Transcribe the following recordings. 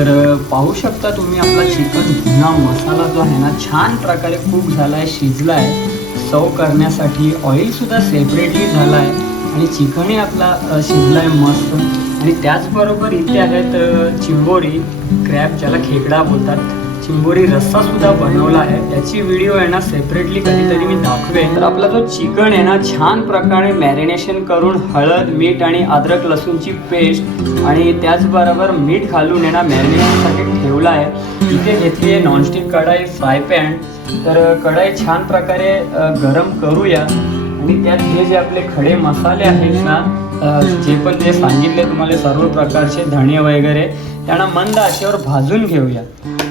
पाहू शकता तुम्ही आपला चिकन भुना मसाला जो आहे ना छान प्रकारे कुक झाला आहे, शिजला आहे. सर्व करण्यासाठी ऑइलसुद्धा सेपरेटली झाला आहे आणि चिकनही आपला शिजला आहे मस्त. आणि त्याचबरोबर इथे आहेत चिंबोरी क्रॅब, ज्याला खेकडा बोलतात. चिंबोरी रस्सासुद्धा बनवला आहे. याची व्हिडिओ आहे ना सेपरेटली कधीतरी मी दाखवेन. तर आपला जो चिकन आहे ना छान प्रकारे मॅरिनेशन करून हळद, मीठ आणि अद्रक लसूणची पेस्ट आणि त्याचबरोबर मीठ घालून आहे ना मॅरिनेशनसाठी ठेवला आहे. इथे घेतली आहे नॉनस्टिक कढाई, फ्राय पॅन. तर कढाई छान प्रकारे गरम करूया आणि त्यात हे जे आपले खडे मसाले आहेत ना, जे पण जे सांगितले तुम्हाला सर्व प्रकारचे धणे वगैरे, त्यांना मंद आचेवर भाजून घेऊया.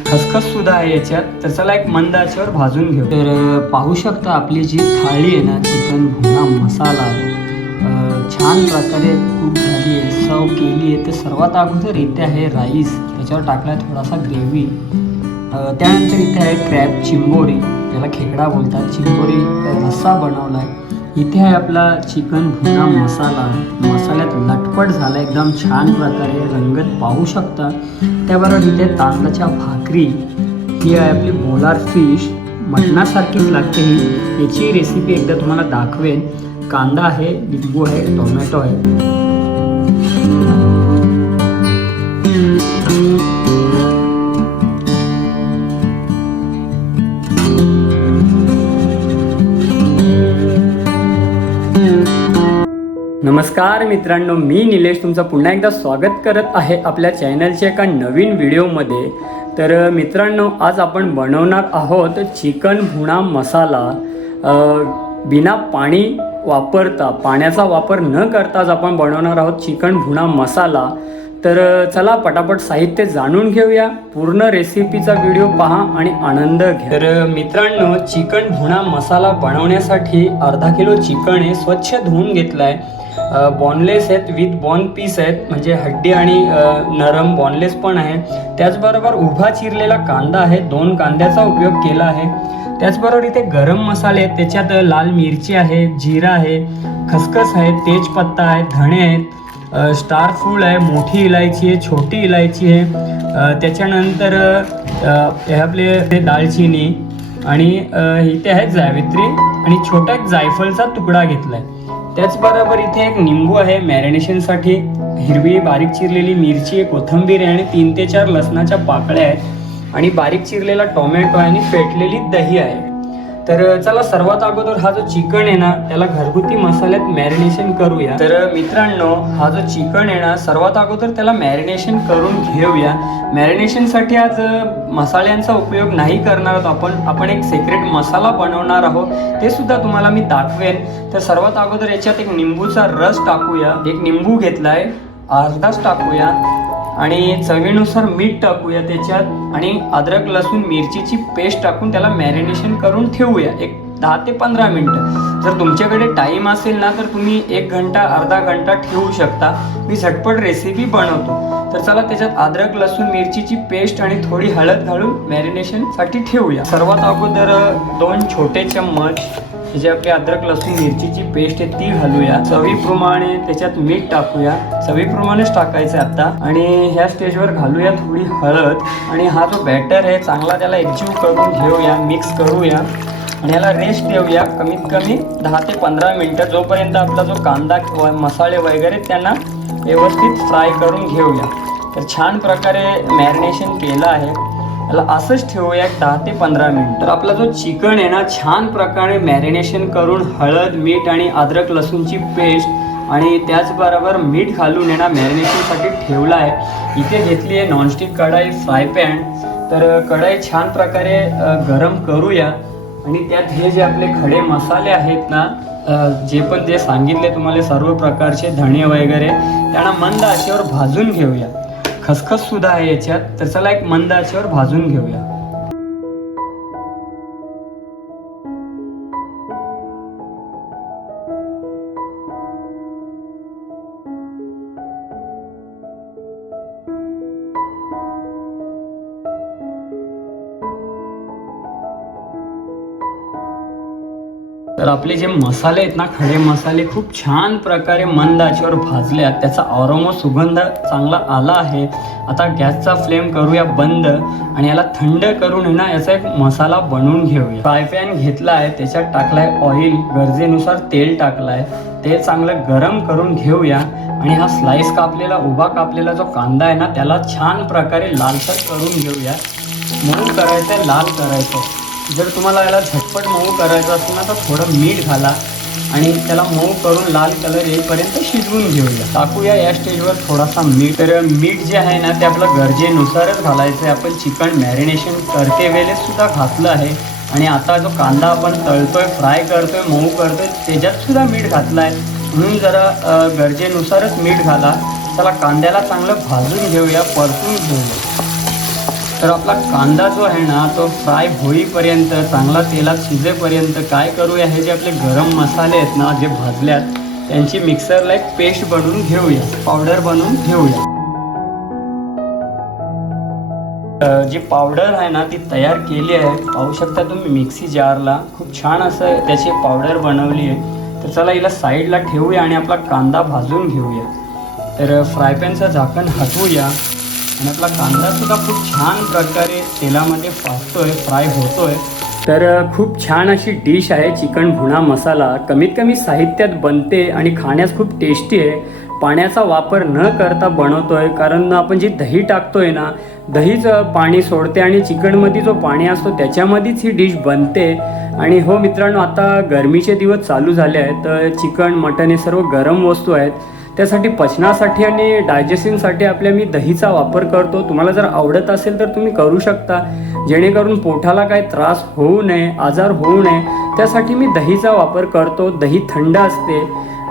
खसखस सुद्धा आहे याच्यात, तर चला एक मंद आचेवर भाजून घेऊ. तर पाहू शकता आपली जी थाळी आहे ना चिकन भुना मसाला छान प्रकारे कुक झाली आहे, सर्व केली आहे. तर सर्वात अगोदर इथे आहे राईस, त्याच्यावर टाकला आहे थोडासा ग्रेव्ही. त्यानंतर इथे आहे क्रॅब, चिंबोरी, त्याला खेकडा बोलतात, चिंबोरी रस्सा बनवला आहे. इथे आहे आपला चिकन भुना मसाला, मसाल्यात लटपट झाला एकदम छान प्रकारे, रंगत पाहू शकता. त्याबरोबर इथे तांदळाच्या भाकरी, ही आहे आपली बोलार फिश, मटणासारखीच लागते ही. याची रेसिपी एकदा तुम्हाला दाखवेन. कांदा आहे, लिंबू आहे, टोमॅटो आहे. नमस्कार मित्रांनो, मी निलेश तुमचं पुन्हा एकदा स्वागत करत आहे आपल्या चॅनलच्या एका नवीन व्हिडिओमध्ये. तर मित्रांनो, आज आपण बनवणार आहोत चिकन भुना मसाला. बिना पाणी वापरता, पाण्याचा वापर न करताच आपण बनवणार आहोत चिकन भुना मसाला. तर चला पटापट साहित्य जाणून घेऊया. पूर्ण रेसिपीचा व्हिडिओ पहा आणि आनंद घ्या. तर मित्रांनो, चिकन भुना मसाला बनवण्यासाठी अर्धा किलो चिकन हे स्वच्छ धुवून घेतलं आहे. बॉनलेस आहेत, विथ बॉन पीस आहेत, म्हणजे हड्डी आणि नरम बॉनलेस पण आहे. त्याचबरोबर उभा चिरलेला कांदा आहे, 2 कांद्याचा उपयोग केला आहे. त्याचबरोबर इथे गरम मसाले आहेत, त्याच्यात लाल मिरची आहे, जिरा आहे, खसखस आहे, तेजपत्ता आहे, धणे आहेत, स्टार फूल आहे, मोठी इलायची आहे, छोटी इलायची आहे. त्याच्यानंतर हे आपले दालचिनी आणि इथे आहे जावित्री आणि छोटा एक जायफळचा तुकडा घेतला आहे. त्याचबरोबर इथे एक निंबू आहे मॅरिनेशनसाठी, हिरवी बारीक चिरलेली मिरची आहे, कोथिंबीर आहे आणि 3 ते 4 लसणाच्या पाकळ्या आहेत आणि बारीक चिरलेला टोमॅटो आहे आणि फेटलेली दही आहे. तर चला सर्वात अगोदर हा जो चिकन आहे ना त्याला घरगुती मसाल्यात मॅरिनेशन करूया. तर मित्रांनो, हा जो चिकन आहे ना सर्वात अगोदर त्याला मॅरिनेशन करून घेऊया. मॅरिनेशनसाठी आज मसाल्यांचा उपयोग नाही करणार आहोत आपण एक सिक्रेट मसाला बनवणार आहोत, ते सुद्धा तुम्हाला मी दाखवेन. तर सर्वात अगोदर याच्यात एक निंबूचा रस टाकूया. एक निंबू घेतलाय, अर्धाच टाकूया आणि चवीनुसार मीठ टाकूया त्याच्यात आणि अद्रक लसूण मिरचीची पेस्ट टाकून त्याला मॅरिनेशन करून ठेवूया एक 10 ते 15 मिनटं. जर तुमच्याकडे टाईम असेल ना तर तुम्ही 1 घंटा अर्धा घंटा ठेवू शकता. मी झटपट रेसिपी बनवतो. तर चला त्याच्यात अद्रक लसूण मिरचीची पेस्ट आणि थोडी हळद घालून मॅरिनेशनसाठी ठेवूया. सर्वात अगोदर 2 छोटे चम्मच हे जे आपली अद्रक लसूण मिरचीची पेस्ट आहे ती घालूया. चवीप्रमाणे त्याच्यात मीठ टाकूया, चवीप्रमाणेच टाकायचं आहे आता. आणि ह्या स्टेजवर घालूया थोडी हळद आणि हा जो बॅटर आहे चांगला त्याला एकजीव करून घेऊया, मिक्स करूया आणि याला रेस्ट देऊया कमीत कमी 10 ते 15 मिनटं, जोपर्यंत आपला जो कांदा किंवा मसाले वगैरे त्यांना व्यवस्थित फ्राय करून घेऊया. तर छान प्रकारे मॅरिनेशन केलं आहे, याला असंच ठेवूया 10 ते 15 मिनिट. तर आपला जो चिकन आहे ना छान प्रकारे मॅरिनेशन करून हळद, मीठ आणि अद्रक लसूणची पेस्ट आणि त्याचबरोबर मीठ घालून ना मॅरिनेशनसाठी ठेवला आहे. इथे घेतली आहे नॉनस्टिक कढाई, फ्राय पॅन. तर कढाई छान प्रकारे गरम करूया आणि त्यात हे जे आपले खडे मसाले आहेत ना, जे पण जे सांगितले तुम्हाला सर्व प्रकारचे धणे वगैरे, त्यांना मंद आचेवर भाजून घेऊया. खसखस सुद्धा आहे याच्यात, तर चला एक मंद आचेवर भाजून घेऊया. तर आपले जे मसाले आहेत ना, खडे मसाले खूप छान प्रकारे मंद आचेवर भाजल्यात, त्याचा अरोमा सुगंध चांगला आला आहे. आता गॅसचा फ्लेम करूया बंद आणि याला थंड करून आहे ना याचा एक मसाला बनवून घेऊया. फ्राय पॅन घेतला आहे, त्याच्यात टाकलाय ऑइल, गरजेनुसार तेल टाकलाय. तेल चांगलं गरम करून घेऊया आणि हा स्लाइस कापलेला उभा कापलेला जो कांदा आहे ना त्याला छान प्रकारे लालसर करून घेऊया. मऊ करायचं आहे, लाल करायचं आहे. जर तुम्हाला याला झटपट मऊ करायचं असेल ना तर थोडं मीठ घाला आणि त्याला मऊ करून लाल कलर येईपर्यंत शिजवून घेऊया. टाकूया या स्टेजवर थोडासा मीठ. तर मीठ जे आहे ना ते आपलं गरजेनुसारच घालायचं आहे. आपण चिकन मॅरिनेशन करते वेळेस सुद्धा घातलं आहे आणि आता जो कांदा आपण तळतोय, फ्राय करतोय, मऊ करतोय त्याच्यात सुद्धा मीठ घातलं आहे. म्हणून जरा गरजेनुसारच मीठ घाला. त्याला कांद्याला चांगलं भाजून घेऊया, परतून घेऊया. तर आपला कांदा जो आहे ना तो फ्राय होईपर्यंत, चांगला तेलात शिजेपर्यंत काय करूया, हे जे आपले गरम मसाले आहेत ना जे भाजल्यात त्यांची मिक्सरला एक पेस्ट बनवून घेऊया, पावडर बनवून घेऊया. जी पावडर आहे ना ती तयार केली आहे, पाहू शकता तुम्ही मिक्सी जारला. खूप छान असं त्याची पावडर बनवली आहे. तर चला हिला साईडला ठेवूया आणि आपला कांदा भाजून घेऊया. तर फ्राय पॅनचं झाकण हटवूया आणि आपला कांदा सुद्धा खूप छान प्रकारे तेलामध्ये भाजतोय, फ्राय होतोय. तर खूप छान अशी डिश आहे चिकन भुना मसाला. कमीत कमी साहित्यात बनते आणि खाण्यास खूप टेस्टी आहे. पाण्याचा वापर न करता बनवतोय, कारण आपण जी दही टाकतोय ना, दहीच पाणी सोडते आणि चिकनमध्ये जो पाणी असतो त्याच्यामध्येच ही डिश बनते. आणि हो मित्रांनो, आता गरमीचे दिवस चालू झाले आहेत, तर चिकन, मटन हे सर्व गरम वस्तू आहेत. त्यासाठी पचनासाठी आणि डायजेशनसाठी मी दहीचा वापर करतो. तुम्हाला जर आवडत असेल तर तुम्ही करू शकता, जेणेकरून पोटाला काही त्रास होऊ नये, आजार होऊ नये, त्यासाठी मी दहीचा वापर करतो. दही थंड असते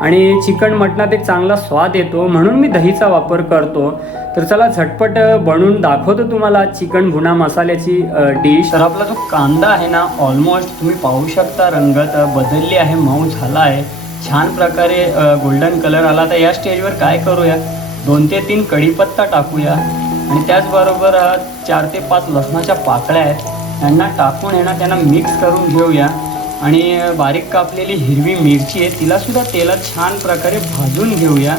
आणि चिकन मटणात एक चांगला स्वाद येतो, म्हणून मी दहीचा वापर करतो. तर चला झटपट बनवून दाखवतो तुम्हाला चिकन भुना मसाल्याची डिश. तर आपला जो कांदा आहे ना ऑलमोस्ट तुम्ही पाहू शकता रंगत बदलली आहे, मऊ झाला आहे, छान प्रकारे गोल्डन कलर आला. तर या स्टेजवर काय करूया, 2 ते 3 कढीपत्ता टाकूया आणि त्याचबरोबर 4 ते 5 लसणाच्या पाकळ्या आहेत, त्यांना टाकून त्यांना मिक्स करून घेऊया. आणि बारीक कापलेली हिरवी मिरची आहे तिला सुद्धा तेलात छान प्रकारे भाजून घेऊया.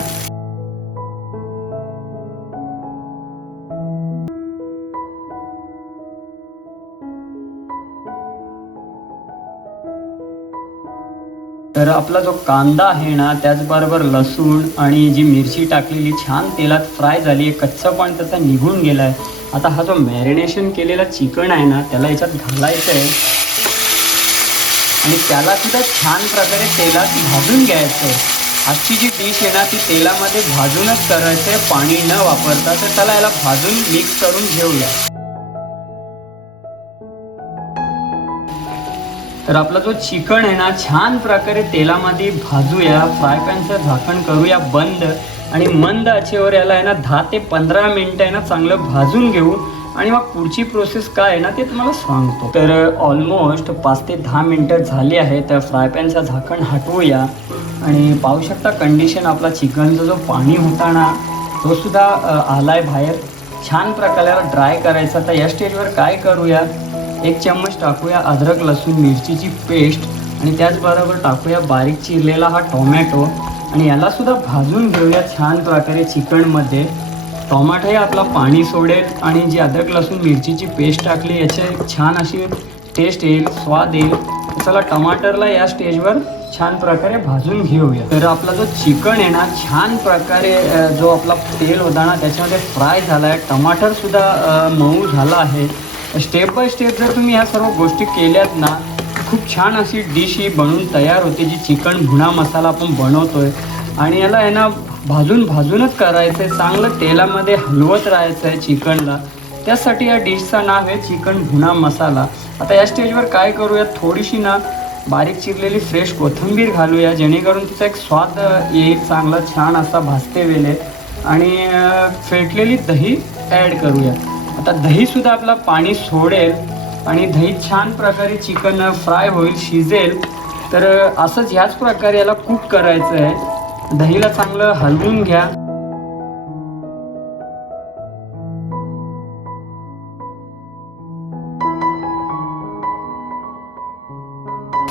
तर आपला जो कांदा आहे ना त्याचबरोबर लसूण आणि जी मिरची टाकलेली छान तेलात फ्राय झाली आहे, कच्चा पण त्याचा निघून गेला आहे. आता हा जो मॅरिनेशन केलेला चिकन आहे ना त्याला याच्यात घालायचं आहे आणि त्याला सुद्धा छान प्रकारे तेलात भाजून घ्यायचं आहे. आजची जी डिश आहे ना ती तेलामध्ये भाजूनच करायचं आहे, पाणी न वापरता. तर त्याला याला भाजून मिक्स करून घेऊया. तर आपला जो चिकन आहे ना छान प्रकारे तेलामध्ये भाजूया. फ्राय पॅनचं झाकण करूया बंद आणि मंद आचेवर याला 10 ते 15 मिनिटं चांगलं भाजून घेऊ आणि मग पुढची प्रोसेस काय आहे ना ते तुम्हाला सांगतो. तर ऑलमोस्ट 5 ते 10 मिनिटं झाली आहे. तर फ्राय पॅनचं झाकण हटवूया आणि पाहू शकता कंडिशन, आपला चिकनचा जो पाणी होता ना तो सुद्धा आलाय बाहेर. छान प्रकारे ड्राय करायचा. तर या स्टेजवर काय करूया, 1 चम्मच टाकूया अद्रक लसूण मिरचीची पेस्ट आणि त्याचबरोबर टाकूया बारीक चिरलेला हा टोमॅटो आणि याला सुद्धा भाजून घेऊया छान प्रकारे चिकनमध्ये. टोमॅटो हे आपला पाणी सोडेल आणि जी अद्रक लसूण मिरचीची पेस्ट टाकली याची छान अशी टेस्ट येईल, स्वाद येईल. चला टमाटरला या स्टेजवर छान प्रकारे भाजून घेऊया. तर आपला जो चिकन आहे ना छान प्रकारे जो आपला तेल होता ना त्याच्यामध्ये फ्राय झाला आहे, टमाटरसुद्धा मऊ झाला आहे. स्टेप बाय स्टेप जर तुम्ही ह्या सर्व गोष्टी केल्यात ना खूप छान अशी डिश ही बनवून तयार होते, जी चिकन भुना मसाला आपण बनवतोय. आणि याला भाजूनच करायचं आहे, चांगलं तेलामध्ये हलवत राहायचं आहे चिकनला. त्यासाठी या डिशचं नाव आहे चिकन भुना मसाला. आता या स्टेजवर काय करूया, थोडीशी बारीक चिरलेली फ्रेश कोथिंबीर घालूया, जेणेकरून तिचा एक स्वाद येईल चांगला छान असा भाजते वेळे. आणि फेटलेली दही ॲड करूया. आता दहीसुद्धा आपला पाणी सोडेल आणि दही छान प्रकारे चिकन फ्राय होईल, शिजेल. तर असंच ह्याच प्रकारे याला कुक करायचं आहे. दहीला चांगलं हलवून घ्या.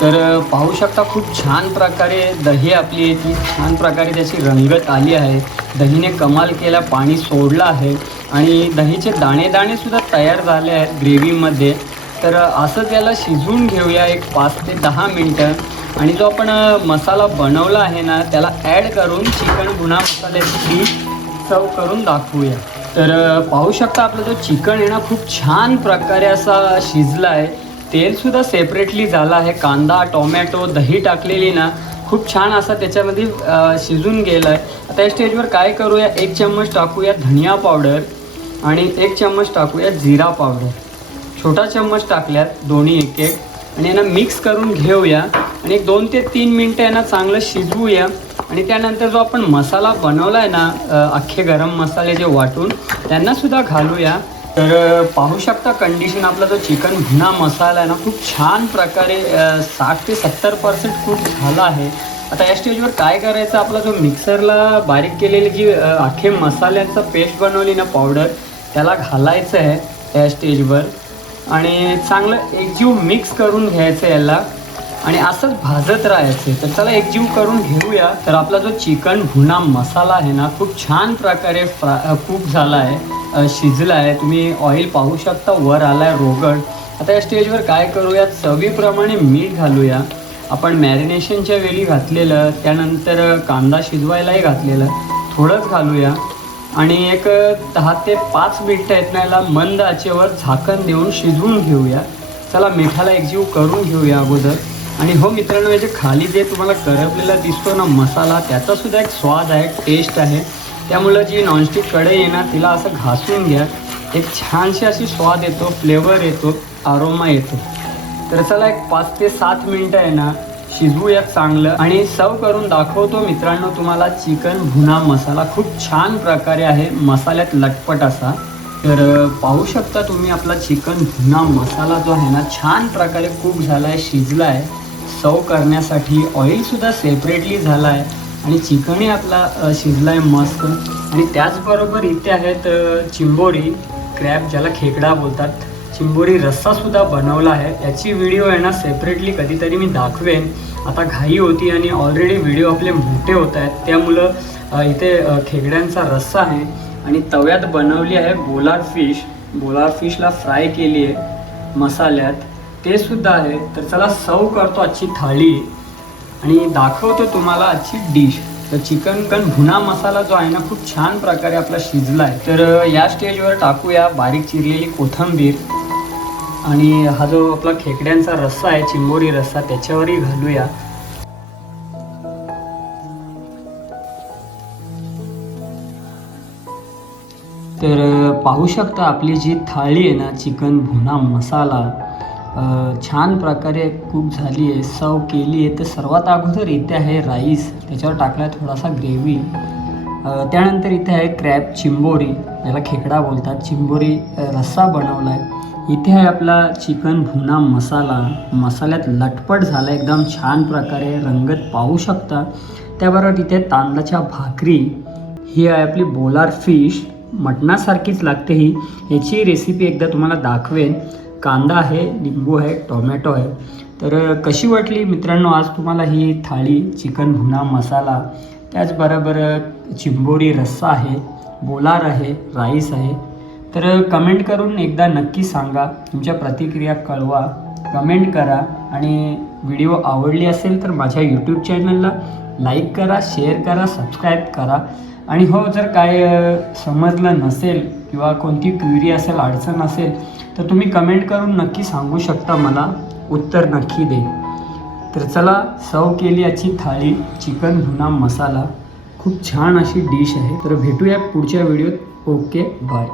तर पाहू शकता खूप छान प्रकारे दही आपली ती छान प्रकारे त्याची रंगत आली आहे. दहीने कमाल केला, पाणी सोडलं आहे आणि दहीचे दाणे दाणेसुद्धा तयार झाले आहेत ग्रेव्हीमध्ये. तर असं त्याला शिजवून घेऊया एक 5 ते 10 मिनटं आणि जो आपण मसाला बनवला आहे ना त्याला ॲड करून चिकन भुना मसाल्याची डिश सर्व करून दाखवूया. तर पाहू शकता आपला जो चिकन आहे ना खूप छान प्रकारे असा शिजला आहे. तेलसुद्धा सेपरेटली झालं आहे. कांदा, टोमॅटो, दही टाकलेली ना खूप छान असा त्याच्यामध्ये शिजून गेलं आहे. आता या स्टेजवर काय करूया, 1 चम्मच टाकूया धनिया पावडर आणि 1 चम्मच टाकूया जिरा पावडर. छोटा चम्मच टाकल्यात, दोन्ही 1-1 आणि यांना मिक्स करून घेऊया आणि एक 2 ते 3 मिनटं यांना चांगलं शिजवूया. आणि त्यानंतर जो आपण मसाला बनवला आहे ना अख्खे गरम मसाले जे वाटून त्यांनासुद्धा घालूया. तर पाहू शकता कंडिशन आपला जो चिकन भुना मसाला आहे ना खूप छान प्रकारे 60 ते 70% कुक झाला आहे. आता या स्टेजवर काय करायचं, आपला जो मिक्सरला बारीक केलेली जी अख्खे मसाल्यांचा पेस्ट बनवली ना पावडर त्याला घालायचं आहे या स्टेजवर आणि चांगलं एकजीव मिक्स करून घ्यायचं याला आणि असंच भाजत राहायचं. तर चला एकजीव करून घेऊया. तर आपला जो चिकन भुना मसाला आहे ना खूप छान प्रकारे कुक झाला आहे, शिजला आहे. तुम्ही ऑइल पाहू शकता वर आला आहे रोगड. आता या स्टेजवर काय करूया, चवीप्रमाणे मीठ घालूया. आपण मॅरिनेशनच्या वेळी घातलेलं, त्यानंतर कांदा शिजवायलाही घातलेलं, थोडंच घालूया आणि एक 10 ते 5 मिनटं आहेत ना याला मंद आचेवर झाकण देऊन शिजवून घेऊया. चला मिठाला एकजीव करून घेऊया अगोदर. आणि हो मित्रांनो, याचे खाली जे तुम्हाला करपलेला दिसतो ना मसाला त्याचासुद्धा एक स्वाद आहे, टेस्ट आहे. त्यामुळं जी नॉनस्टिक कढई आहे ना तिला असं घासून घ्या, एक छानशी अशी स्वाद येतो, फ्लेवर येतो, आरोमा येतो. तर चला एक 5 ते 7 मिनटं आहे ना शिजवूया चांगलं आणि सर्व करून दाखवतो मित्रांनो तुम्हाला. चिकन भुना मसाला खूप छान प्रकारे आहे, मसाल्यात लटपट असा. तर पाहू शकता तुम्ही आपला चिकन भुना मसाला जो आहे ना छान प्रकारे कुक झाला आहे, शिजला आहे. सर्व करण्यासाठी ऑइलसुद्धा सेपरेटली झाला आहे आणि चिकनही आपला शिजला आहे मस्त. आणि त्याचबरोबर इथे आहेत चिंबोरी क्रॅब, ज्याला खेकडा बोलतात, चिंबोरी रस्सासुद्धा बनवला आहे. याची व्हिडिओ आहे ना सेपरेटली कधीतरी मी दाखवेन. आता घाई होती आणि ऑलरेडी व्हिडिओ आपले मोठे होत आहेत, त्यामुळं इथे खेकड्यांचा रस्सा आहे आणि तव्यात बनवली आहे बोलार फिश. बोलार फिशला फ्राय केली आहे मसाल्यात, ते सुद्धा आहे. तर चला सर्व करतो आजची थाळी आणि दाखवतो तुम्हाला आजची डिश. तर चिकन भुना मसाला जो आहे ना खूप छान प्रकारे आपला शिजला आहे. तर या स्टेजवर टाकूया बारीक चिरलेली कोथिंबीर आणि हा जो आपला खेकड्यांचा रस्सा आहे, चिंबोरी रस्सा, त्याच्यावरही घालूया. तर पाहू शकता आपली जी थाळी आहे ना चिकन भुना मसाला छान प्रकारे कुक झाली आहे, सर्व केली आहे. तर सर्वात अगोदर इथे आहे राईस, त्याच्यावर टाकला आहे थोडासा ग्रेव्ही. त्यानंतर इथे आहे क्रॅब, चिंबोरी, ज्याला खेकडा बोलतात, चिंबोरी रस्सा बनवला आहे. इथे आहे आपला चिकन भुना मसाला, मसाल्यात लटपट झाला एकदम छान प्रकारे, रंगत पाहू शकता. त्याबरोबर इथे तांदळाच्या भाकरी, ही आहे आपली बोलार फिश, मटणासारखीच लागते ही. याची रेसिपी एकदा तुम्हाला दाखवेन. कांदा आहे, लिंबू आहे, टोमॅटो आहे. तर कशी वाटली मित्रांनो आज तुम्हाला ही थाळी, चिकन भुना मसाला, त्याचबरोबर चिंबोरी रस्सा आहे, बोलार आहे, राईस आहे. तर कमेंट करून एकदा नक्की सांगा, तुमच्या प्रतिक्रिया कळवा, कमेंट करा आणि व्हिडिओ आवडली असेल तर माझ्या यूट्यूब चॅनलला लाईक करा, शेअर करा, सबस्क्राईब करा. आणि हो जर काय समजलं नसेल किंवा कोणती क्वेरी असेल, अडचण असेल तर तुम्ही कमेंट करून नक्की सांगू शकता, मला उत्तर नक्की देईन. तर चला सर्व केली याची थाळी, चिकन भुना मसाला, खूप छान अशी डिश आहे. तर भेटूया पुढच्या व्हिडिओत. Okay, bye.